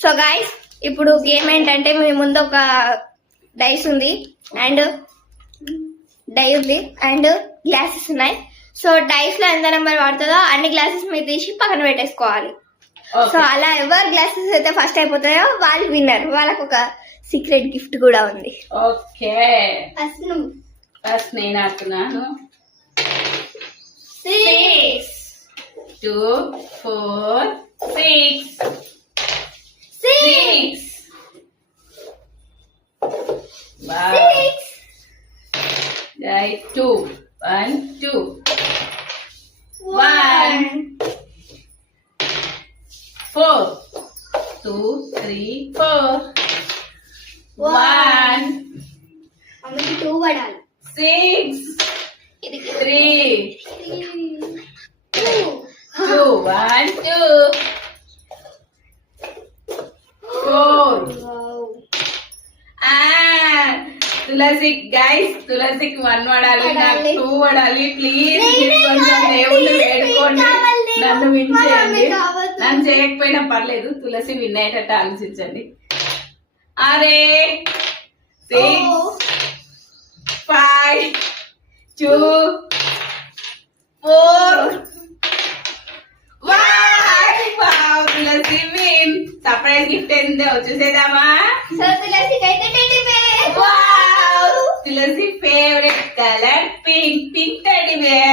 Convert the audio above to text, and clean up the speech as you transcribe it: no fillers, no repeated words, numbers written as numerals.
So guys ఇప్పుడు game ఏంటంటే మీ ముందు ఒక డైస్ ఉంది అండ్ గ్లాసెస్ ఉన్నాయి. సో డైస్ లో ఎంత నెంబర్ పడుతుందో అన్ని గ్లాసెస్ మీరు తీసి పక్కన పెట్టేసుకోవాలి. సో అలా ఎవరు గ్లాసెస్ అయితే ఫస్ట్ అయిపోతాయో వాళ్ళు విన్నర్. వాళ్ళకు ఒక సీక్రెట్ గిఫ్ట్ కూడా ఉంది. ఓకే ఫస్ట్ నేను ఆడుతున్నాను. 6 2 4 6 Wow. 6 Right, 2 1 2 1 4 2 3 4 1 అమ్మకి 2 పడాలి. 6 3 2 1 2 4 తులసి గైస్ తులసికి 1 పడాలి, నాకు 2 పడాలి. ప్లీజ్ కొంచెం దేవుళ్ళు వేడుకోండి, నన్ను విన్ చేయండి. నన్ను చేయకపోయినా పర్లేదు, తులసి విన్ అయ్యేటట్టు ఆలోచించండి. అరే 6 5 2 4 తులసి విన్. సర్ప్రైజ్ గిఫ్ట్ ఏందో చూసేద్దామా? సో తులసికి అయితే teddy bear. Tulasi favourite colour pink teddy bear.